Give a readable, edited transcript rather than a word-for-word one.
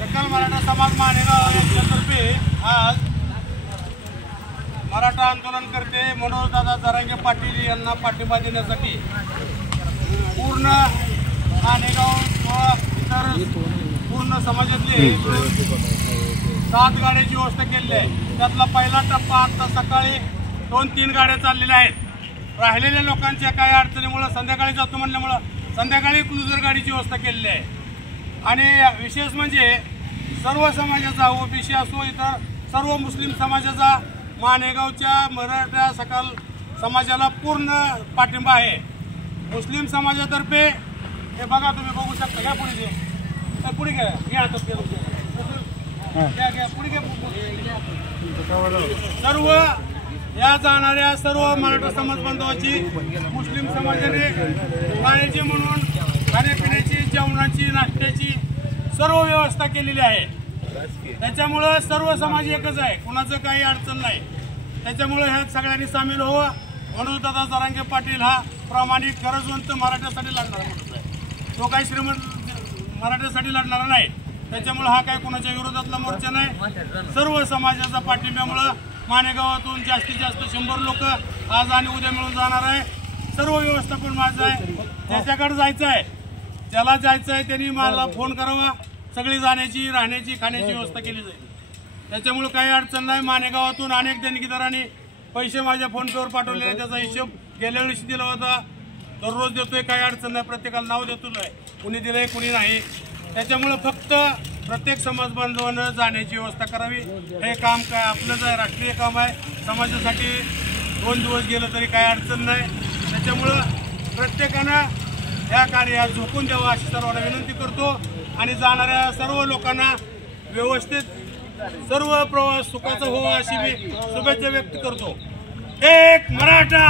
सकल मराठा समाज मानेगाव यांच्यातर्फे आज मराठा आंदोलनकर्ते मनोजदादा जरांगे पाटील यांना पाठिंबा देण्यासाठी पूर्ण मानेगाव व इतर पूर्ण समाजातले 7 गाड्यांची व्यवस्था केलेली आहे। त्यातला पहिला टप्पा आता सकाळी 2-3 गाड्या चाललेल्या आहेत। राहिलेल्या लोकांच्या काही अडचणीमुळे संध्याकाळी जातो म्हणल्यामुळे संध्याकाळी क्रुझर गाडीची व्यवस्था केलेली आहे। आणि विशेष म्हणजे सर्व समाजाचा ओबीसी असो इतर सर्व मुस्लिम समाजाचा मानेगावच्या मराठा सकल समाजाला पूर्ण पाठिंबा आहे। मुस्लिम समाजातर्फे हे बघा तुम्ही बघू शकता घ्या पुढे घ्या घ्या सर्व या जाणाऱ्या सर्व मराठा समाज बांधवांची मुस्लिम समाजाने खाण्याची म्हणून खाण्यापिण्याची जेवणाची नाश्त्याची सर्व व्यवस्था केलेली आहे। त्याच्यामुळे सर्व समाज एकच आहे, कुणाचं काही अडचण नाही। त्याच्यामुळे ह्या सगळ्यांनी सामील व्हावं। मनोजदादा जरांगे पाटील हा प्रामाणिक गरजवंत मराठ्यासाठी लढणारा माणूस आहे। तो काही श्रीमंत मराठ्यासाठी लढणारा नाही। त्याच्यामुळे हा काही कुणाच्या विरोधातला मोर्चा नाही। सर्व समाजाचा पाठिंब्यामुळे मानेगावातून जास्तीत जास्त 100 लोक आज आणि उद्या मिळून जाणार आहे। सर्व व्यवस्थापन माझं आहे, ज्याच्याकडे जायचं आहे ज्याला जायचं आहे त्यांनी मला फोन करावा। सगळी जाण्याची राहण्याची खाण्याची व्यवस्था केली जाईल। त्याच्यामुळे काही अडचण नाही। मानेगावातून अनेक देणगीदारांनी पैसे माझ्या फोनपेवर पाठवले, त्याचा हिशोब गेल्या वेळेस दिला होता, दररोज देतोय, काही अडचण नाही। प्रत्येकाला नाव देतोय, कुणी दिलंय कुणी नाही। त्याच्यामुळे फक्त प्रत्येक समाज बांधवांना जाण्याची व्यवस्था करावी। हे काम काय आपलंच आहे, राष्ट्रीय काम आहे। समाजासाठी 2 दिवस गेलं तरी काही अडचण नाही। त्याच्यामुळं प्रत्येकानं या कार्यात झोकून द्यावं अशी सर्वांना विनंती करतो। आणि जाणाऱ्या सर्व लोकांना व्यवस्थित सर्व प्रवास सुखाचा हो अशी मी शुभेच्छा व्यक्त करतो। एक मराठा